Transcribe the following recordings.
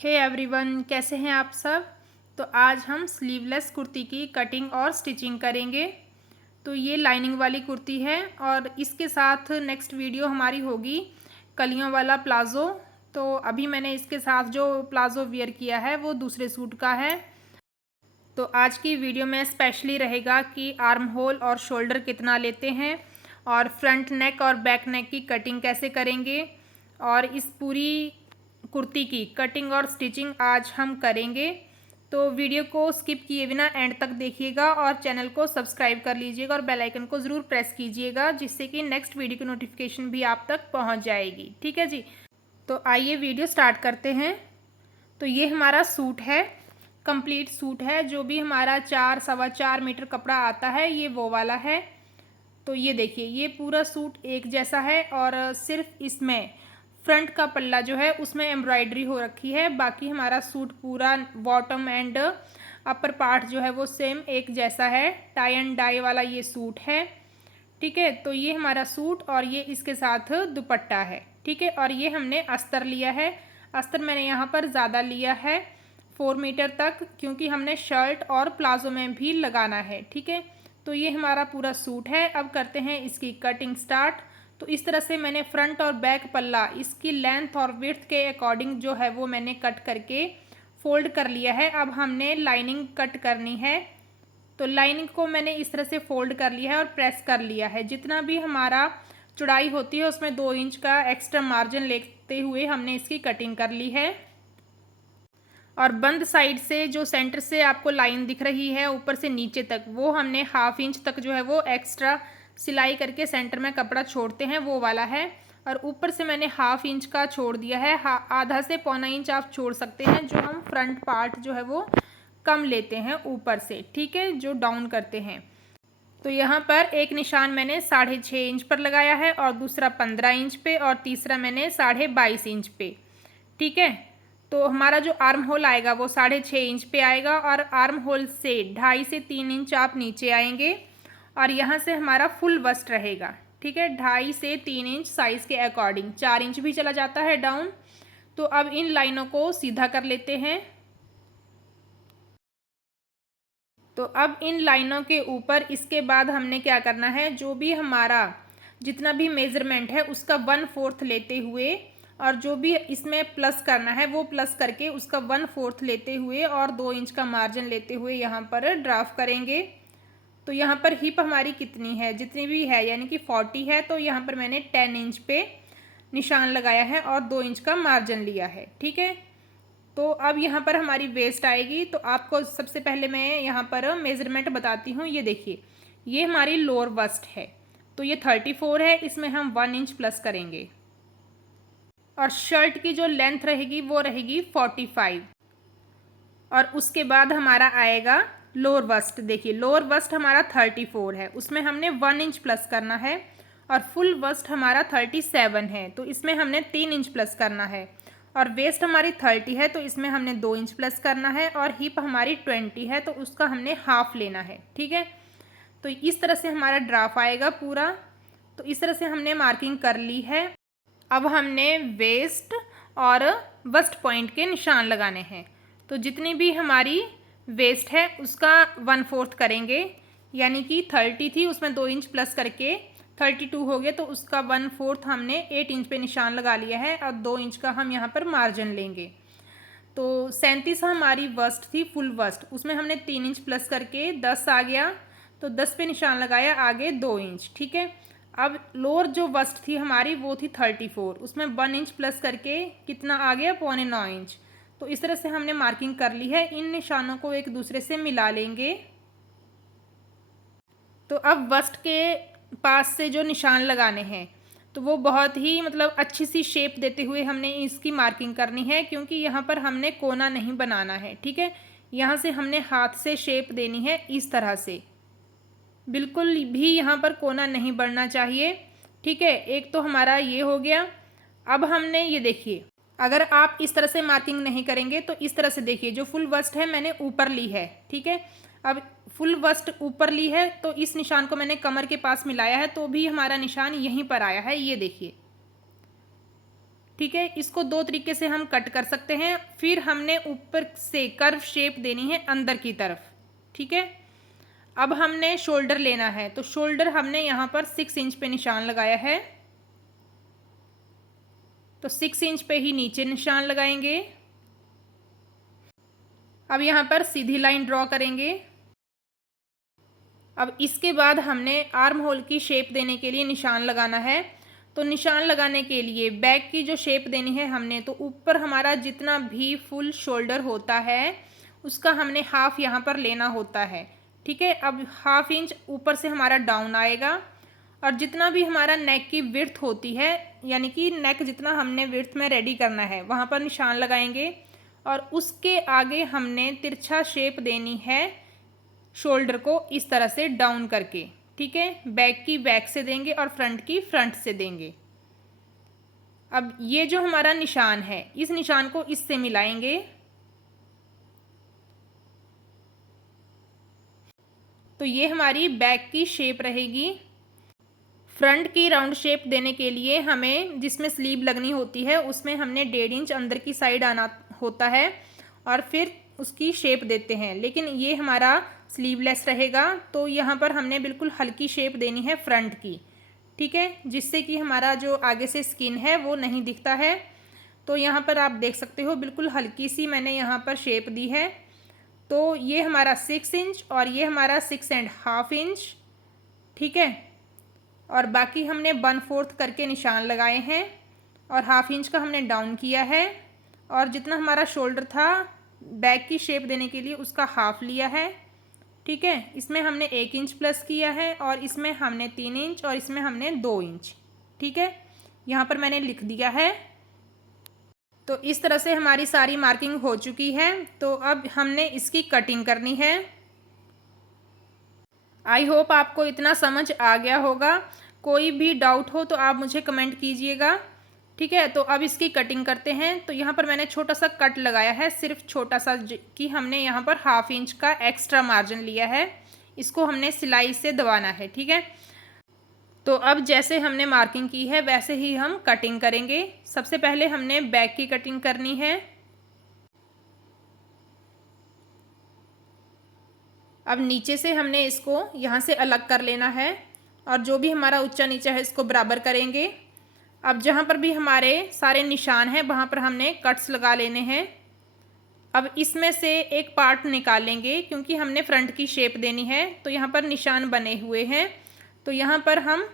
Hey everyone, कैसे हैं आप सब। तो आज हम स्लीवलेस कुर्ती की कटिंग और स्टिचिंग करेंगे। तो ये लाइनिंग वाली कुर्ती है और इसके साथ नेक्स्ट वीडियो हमारी होगी कलियों वाला प्लाज़ो। तो अभी मैंने इसके साथ जो प्लाज़ो वियर किया है वो दूसरे सूट का है। तो आज की वीडियो में स्पेशली रहेगा कि आर्म होल और शोल्डर कितना लेते हैं और फ्रंट नेक और बैक नेक की कटिंग कैसे करेंगे और इस पूरी कुर्ती की कटिंग और स्टिचिंग आज हम करेंगे। तो वीडियो को स्किप किए बिना एंड तक देखिएगा और चैनल को सब्सक्राइब कर लीजिएगा और बेल आइकन को ज़रूर प्रेस कीजिएगा, जिससे कि नेक्स्ट वीडियो की नोटिफिकेशन भी आप तक पहुंच जाएगी। ठीक है जी। तो आइए वीडियो स्टार्ट करते हैं। तो ये हमारा सूट है, कंप्लीट सूट है। जो भी हमारा 4-4.25 मीटर कपड़ा आता है ये वो वाला है। तो ये देखिए, ये पूरा सूट एक जैसा है और सिर्फ इसमें फ्रंट का पल्ला जो है उसमें एम्ब्रॉयडरी हो रखी है। बाकी हमारा सूट पूरा बॉटम एंड अपर पार्ट जो है वो सेम एक जैसा है। टाई एंड डाई वाला ये सूट है। ठीक है, तो ये हमारा सूट और ये इसके साथ दुपट्टा है। ठीक है, और ये हमने अस्तर लिया है। अस्तर मैंने यहाँ पर ज़्यादा लिया है, 4 मीटर तक, क्योंकि हमने शर्ट और प्लाजो में भी लगाना है। ठीक है, तो ये हमारा पूरा सूट है। अब करते हैं इसकी कटिंग स्टार्ट। तो इस तरह से मैंने फ्रंट और बैक पल्ला इसकी लेंथ और विड्थ के अकॉर्डिंग जो है वो मैंने कट करके फोल्ड कर लिया है। अब हमने लाइनिंग कट करनी है। तो लाइनिंग को मैंने इस तरह से फोल्ड कर लिया है और प्रेस कर लिया है। जितना भी हमारा चौड़ाई होती है उसमें 2 इंच का एक्स्ट्रा मार्जिन लेते हुए हमने इसकी कटिंग कर ली है। और बंद साइड से जो सेंटर से आपको लाइन दिख रही है ऊपर से नीचे तक, वो हमने 1/2 इंच तक जो है वो एक्स्ट्रा सिलाई करके सेंटर में कपड़ा छोड़ते हैं, वो वाला है। और ऊपर से मैंने 1/2 इंच का छोड़ दिया है। आधा से पौना इंच आप छोड़ सकते हैं, जो हम फ्रंट पार्ट जो है वो कम लेते हैं ऊपर से। ठीक है, जो डाउन करते हैं। तो यहाँ पर एक निशान मैंने 6.5 इंच पर लगाया है और दूसरा 15 इंच पे और तीसरा मैंने 22.5 इंच पे। ठीक है, तो हमारा जो आर्म होल आएगा वो 6.5 इंच पे आएगा और आर्म होल से 2.5 से 3 इंच आप नीचे आएंगे और यहाँ से हमारा फुल बस्ट रहेगा। ठीक है, 2.5 से 3 इंच साइज़ के अकॉर्डिंग, 4 इंच भी चला जाता है डाउन। तो अब इन लाइनों को सीधा कर लेते हैं। तो अब इन लाइनों के ऊपर इसके बाद हमने क्या करना है, जो भी हमारा जितना भी मेज़रमेंट है उसका 1/4 लेते हुए और जो भी इसमें प्लस करना है वो प्लस करके उसका 1/4 लेते हुए और 2 इंच का मार्जिन लेते हुए यहाँ पर ड्राफ्ट करेंगे। तो यहाँ पर हिप हमारी कितनी है, जितनी भी है, यानी कि 40 है। तो यहाँ पर मैंने 10 इंच पे निशान लगाया है और 2 इंच का मार्जिन लिया है। ठीक है, तो अब यहाँ पर हमारी वेस्ट आएगी। तो आपको सबसे पहले मैं यहाँ पर मेज़रमेंट बताती हूँ। ये देखिए, ये हमारी लोअर बस्ट है। तो ये 34 है, इसमें हम 1 इंच प्लस करेंगे और शर्ट की जो लेंथ रहेगी वो रहेगी 45। और उसके बाद हमारा आएगा लोअर बस्ट। देखिए, लोअर बस्ट हमारा 34 है, उसमें हमने 1 इंच प्लस करना है और फुल बस्ट हमारा 37 है, तो इसमें हमने 3 इंच प्लस करना है। और वेस्ट हमारी 30 है, तो इसमें हमने 2 इंच प्लस करना है। और हिप हमारी 20 है, तो उसका हमने हाफ लेना है। ठीक है, तो इस तरह से हमारा ड्राफ्ट आएगा पूरा। तो इस तरह से हमने मार्किंग कर ली है। अब हमने वेस्ट और बस्ट पॉइंट के निशान लगाने हैं। तो जितनी भी हमारी वेस्ट है उसका 1/4 करेंगे, यानी कि 30 थी उसमें 2 इंच प्लस करके 32 हो गया। तो उसका 1/4 हमने 8 इंच पे निशान लगा लिया है और 2 इंच का हम यहाँ पर मार्जिन लेंगे। तो 37 हमारी वस्ट थी, फुल वस्ट, उसमें हमने 3 इंच प्लस करके 10 आ गया। तो 10 पे निशान लगाया, आगे 2 इंच। ठीक है, अब लोअर जो वस्ट थी हमारी वो थी 34, उसमें 1 इंच प्लस करके कितना आ गया, 8.25 इंच। तो इस तरह से हमने मार्किंग कर ली है। इन निशानों को एक दूसरे से मिला लेंगे। तो अब वस्ट के पास से जो निशान लगाने हैं तो वो बहुत ही अच्छी सी शेप देते हुए हमने इसकी मार्किंग करनी है, क्योंकि यहाँ पर हमने कोना नहीं बनाना है। ठीक है, यहाँ से हमने हाथ से शेप देनी है इस तरह से, बिल्कुल भी यहाँ पर कोना नहीं बढ़ना चाहिए। ठीक है, एक तो हमारा ये हो गया। अब हमने ये देखिए, अगर आप इस तरह से मार्किंग नहीं करेंगे तो इस तरह से देखिए, जो फुल वस्ट है मैंने ऊपर ली है। ठीक है, अब फुल वस्ट ऊपर ली है तो इस निशान को मैंने कमर के पास मिलाया है, तो भी हमारा निशान यहीं पर आया है, ये देखिए। ठीक है, इसको दो तरीके से हम कट कर सकते हैं। फिर हमने ऊपर से कर्व शेप देनी है अंदर की तरफ। ठीक है, अब हमने शोल्डर लेना है, तो शोल्डर हमने यहाँ पर 6 इंच पे निशान लगाया है, तो 6 इंच पे ही नीचे निशान लगाएंगे। अब यहाँ पर सीधी लाइन ड्रॉ करेंगे। अब इसके बाद हमने आर्म होल की शेप देने के लिए निशान लगाना है। तो निशान लगाने के लिए बैक की जो शेप देनी है हमने, तो ऊपर हमारा जितना भी फुल शोल्डर होता है उसका हमने हाफ यहाँ पर लेना होता है। ठीक है, अब हाफ इंच ऊपर से हमारा डाउन आएगा और जितना भी हमारा नेक की विड्थ होती है, यानी कि नेक जितना हमने विड्थ में रेडी करना है वहाँ पर निशान लगाएंगे और उसके आगे हमने तिरछा शेप देनी है शोल्डर को इस तरह से डाउन करके। ठीक है, बैक की बैक से देंगे और फ्रंट की फ्रंट से देंगे। अब ये जो हमारा निशान है इस निशान को इससे मिलाएंगे। तो ये हमारी बैक की शेप रहेगी। फ्रंट की राउंड शेप देने के लिए हमें जिसमें स्लीव लगनी होती है उसमें हमने 1.5 इंच अंदर की साइड आना होता है और फिर उसकी शेप देते हैं, लेकिन ये हमारा स्लीवलेस रहेगा तो यहाँ पर हमने बिल्कुल हल्की शेप देनी है फ्रंट की। ठीक है, जिससे कि हमारा जो आगे से स्किन है वो नहीं दिखता है। तो यहाँ पर आप देख सकते हो बिल्कुल हल्की सी मैंने यहाँ पर शेप दी है। तो ये हमारा 6 इंच और ये हमारा 6.5 इंच। ठीक है, और बाकी हमने 1/4 करके निशान लगाए हैं और हाफ इंच का हमने डाउन किया है और जितना हमारा शोल्डर था बैक की शेप देने के लिए उसका हाफ लिया है। ठीक है, इसमें हमने 1 इंच प्लस किया है और इसमें हमने 3 इंच और इसमें हमने 2 इंच। ठीक है, यहाँ पर मैंने लिख दिया है। तो इस तरह से हमारी सारी मार्किंग हो चुकी है। तो अब हमने इसकी कटिंग करनी है। आई होप आपको इतना समझ आ गया होगा। कोई भी डाउट हो तो आप मुझे कमेंट कीजिएगा। ठीक है, तो अब इसकी कटिंग करते हैं। तो यहाँ पर मैंने छोटा सा कट लगाया है, सिर्फ छोटा सा, कि हमने यहाँ पर हाफ इंच का एक्स्ट्रा मार्जिन लिया है, इसको हमने सिलाई से दबाना है। ठीक है, तो अब जैसे हमने मार्किंग की है वैसे ही हम कटिंग करेंगे। सबसे पहले हमने बैक की कटिंग करनी है। अब नीचे से हमने इसको यहाँ से अलग कर लेना है और जो भी हमारा ऊंचा नीचा है इसको बराबर करेंगे। अब जहाँ पर भी हमारे सारे निशान हैं वहाँ पर हमने कट्स लगा लेने हैं। अब इसमें से एक पार्ट निकालेंगे क्योंकि हमने फ्रंट की शेप देनी है। तो यहाँ पर निशान बने हुए हैं, तो यहाँ पर हम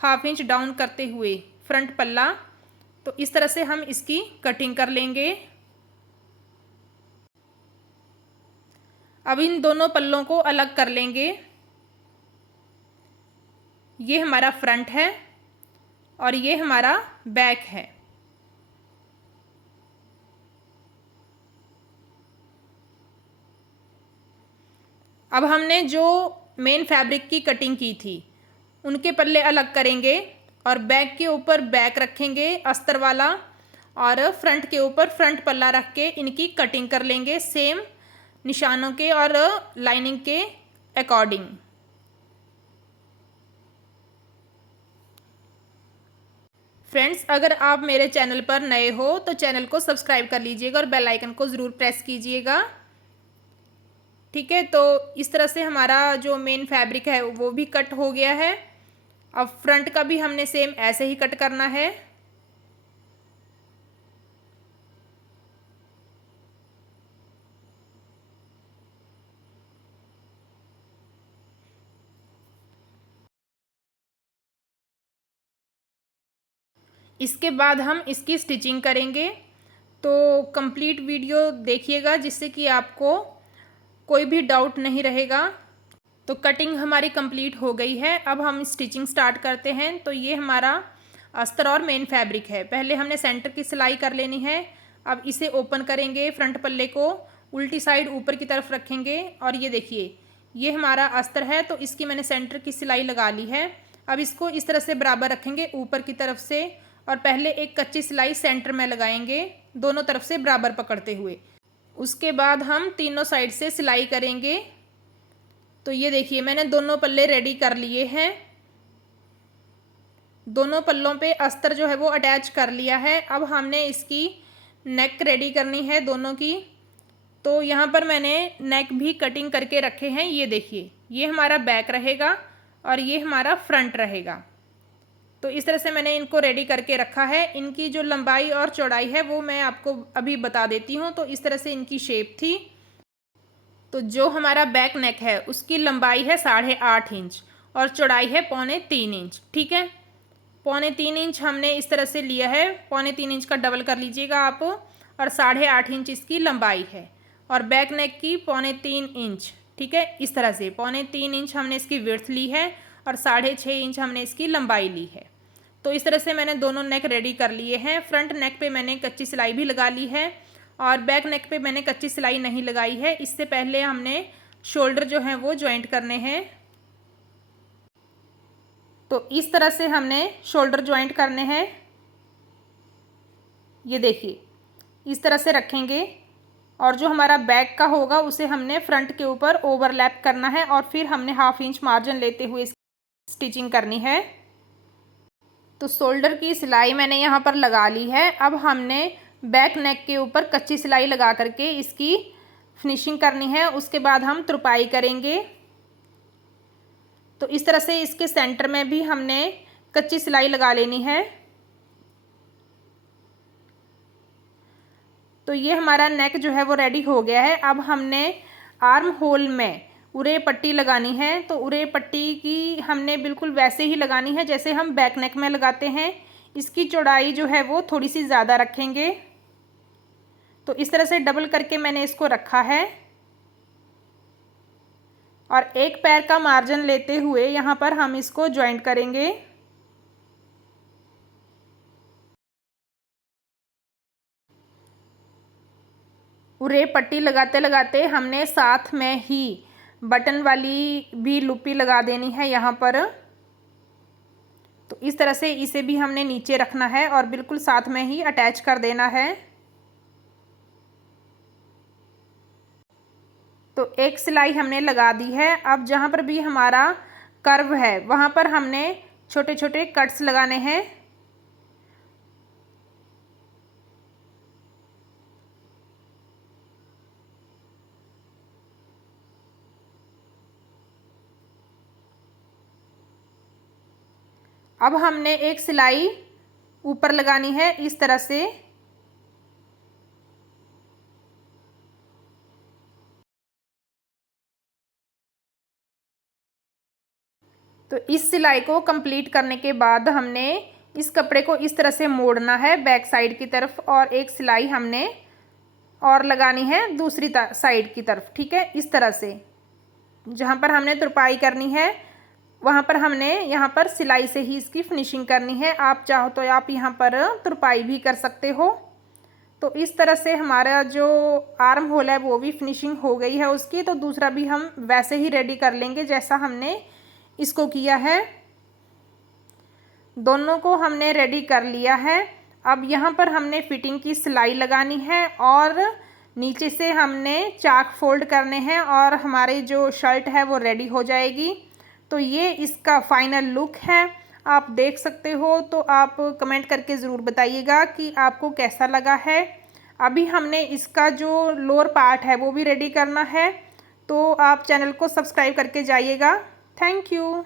हाफ इंच डाउन करते हुए फ्रंट पल्ला, तो इस तरह से हम इसकी कटिंग कर लेंगे। अब इन दोनों पल्लों को अलग कर लेंगे। ये हमारा फ्रंट है और ये हमारा बैक है। अब हमने जो मेन फैब्रिक की कटिंग की थी उनके पल्ले अलग करेंगे और बैक के ऊपर बैक रखेंगे अस्तर वाला और फ्रंट के ऊपर फ्रंट पल्ला रख के इनकी कटिंग कर लेंगे सेम निशानों के और लाइनिंग के अकॉर्डिंग। फ्रेंड्स, अगर आप मेरे चैनल पर नए हो तो चैनल को सब्सक्राइब कर लीजिएगा और बेल आइकन को ज़रूर प्रेस कीजिएगा। ठीक है, तो इस तरह से हमारा जो मेन फैब्रिक है वो भी कट हो गया है। अब फ्रंट का भी हमने सेम ऐसे ही कट करना है। इसके बाद हम इसकी स्टिचिंग करेंगे। तो कंप्लीट वीडियो देखिएगा जिससे कि आपको कोई भी डाउट नहीं रहेगा। तो कटिंग हमारी कंप्लीट हो गई है, अब हम स्टिचिंग स्टार्ट करते हैं। तो ये हमारा अस्तर और मेन फैब्रिक है। पहले हमने सेंटर की सिलाई कर लेनी है। अब इसे ओपन करेंगे, फ्रंट पल्ले को उल्टी साइड ऊपर की तरफ रखेंगे और ये देखिए ये हमारा अस्तर है, तो इसकी मैंने सेंटर की सिलाई लगा ली है। अब इसको इस तरह से बराबर रखेंगे ऊपर की तरफ से और पहले एक कच्ची सिलाई सेंटर में लगाएंगे दोनों तरफ से बराबर पकड़ते हुए। उसके बाद हम तीनों साइड से सिलाई करेंगे। तो ये देखिए मैंने दोनों पल्ले रेडी कर लिए हैं। दोनों पल्लों पे अस्तर जो है वो अटैच कर लिया है। अब हमने इसकी नेक रेडी करनी है दोनों की। तो यहाँ पर मैंने नेक भी कटिंग करके रखे हैं। ये देखिए, ये हमारा बैक रहेगा और ये हमारा फ्रंट रहेगा। तो इस तरह से मैंने इनको रेडी करके रखा है। इनकी जो लंबाई और चौड़ाई है वो मैं आपको अभी बता देती हूँ। तो इस तरह से इनकी शेप थी। तो जो हमारा बैक नेक है उसकी लंबाई है 8.5 इंच और चौड़ाई है 3.25 इंच। ठीक है, 3.25 इंच हमने इस तरह से लिया है। 3.25 इंच का डबल कर लीजिएगा आप। और 8.5 इंच इसकी लंबाई है और बैक नेक की 3.25 इंच। ठीक है, इस तरह से 3.25 इंच हमने इसकी विड्थ ली है और 6.5 इंच हमने इसकी लंबाई ली है। तो इस तरह से मैंने दोनों नेक रेडी कर लिए हैं। फ्रंट नेक पे मैंने कच्ची सिलाई भी लगा ली है और बैक नेक पे मैंने कच्ची सिलाई नहीं लगाई है। इससे पहले हमने शोल्डर जो है वो जॉइंट करने हैं। तो इस तरह से हमने शोल्डर जॉइंट करने हैं। ये देखिए, इस तरह से रखेंगे और जो हमारा बैक का होगा उसे हमने फ्रंट के ऊपर ओवरलैप करना है और फिर हमने 1/2 इंच मार्जिन लेते हुए स्टिचिंग करनी है। तो शोल्डर की सिलाई मैंने यहाँ पर लगा ली है। अब हमने बैक नेक के ऊपर कच्ची सिलाई लगा करके इसकी फिनिशिंग करनी है। उसके बाद हम तुरपाई करेंगे। तो इस तरह से इसके सेंटर में भी हमने कच्ची सिलाई लगा लेनी है। तो ये हमारा नेक जो है वो रेडी हो गया है। अब हमने आर्म होल में उरे पट्टी लगानी है। तो उरे पट्टी की हमने बिल्कुल वैसे ही लगानी है जैसे हम बैक नेक में लगाते हैं। इसकी चौड़ाई जो है वो थोड़ी सी ज़्यादा रखेंगे। तो इस तरह से डबल करके मैंने इसको रखा है और एक पैर का मार्जिन लेते हुए यहाँ पर हम इसको जॉइंट करेंगे। उरे पट्टी लगाते लगाते हमने साथ में ही बटन वाली भी लुपी लगा देनी है यहाँ पर। तो इस तरह से इसे भी हमने नीचे रखना है और बिल्कुल साथ में ही अटैच कर देना है। तो एक सिलाई हमने लगा दी है। अब जहाँ पर भी हमारा कर्व है वहाँ पर हमने छोटे छोटे कट्स लगाने हैं। अब हमने एक सिलाई ऊपर लगानी है इस तरह से। तो इस सिलाई को कंप्लीट करने के बाद हमने इस कपड़े को इस तरह से मोड़ना है बैक साइड की तरफ और एक सिलाई हमने और लगानी है दूसरी साइड की तरफ। ठीक है, इस तरह से जहाँ पर हमने तुरपाई करनी है वहाँ पर हमने यहाँ पर सिलाई से ही इसकी फिनिशिंग करनी है। आप चाहो तो आप यहाँ पर तुरपाई भी कर सकते हो। तो इस तरह से हमारा जो आर्म होल है वो भी फिनिशिंग हो गई है उसकी। तो दूसरा भी हम वैसे ही रेडी कर लेंगे जैसा हमने इसको किया है। दोनों को हमने रेडी कर लिया है। अब यहाँ पर हमने फिटिंग की सिलाई लगानी है और नीचे से हमने चाक फोल्ड करने हैं और हमारी जो शर्ट है वो रेडी हो जाएगी। तो ये इसका फाइनल लुक है, आप देख सकते हो। तो आप कमेंट करके ज़रूर बताइएगा कि आपको कैसा लगा है। अभी हमने इसका जो लोअर पार्ट है वो भी रेडी करना है। तो आप चैनल को सब्सक्राइब करके जाइएगा। Thank you.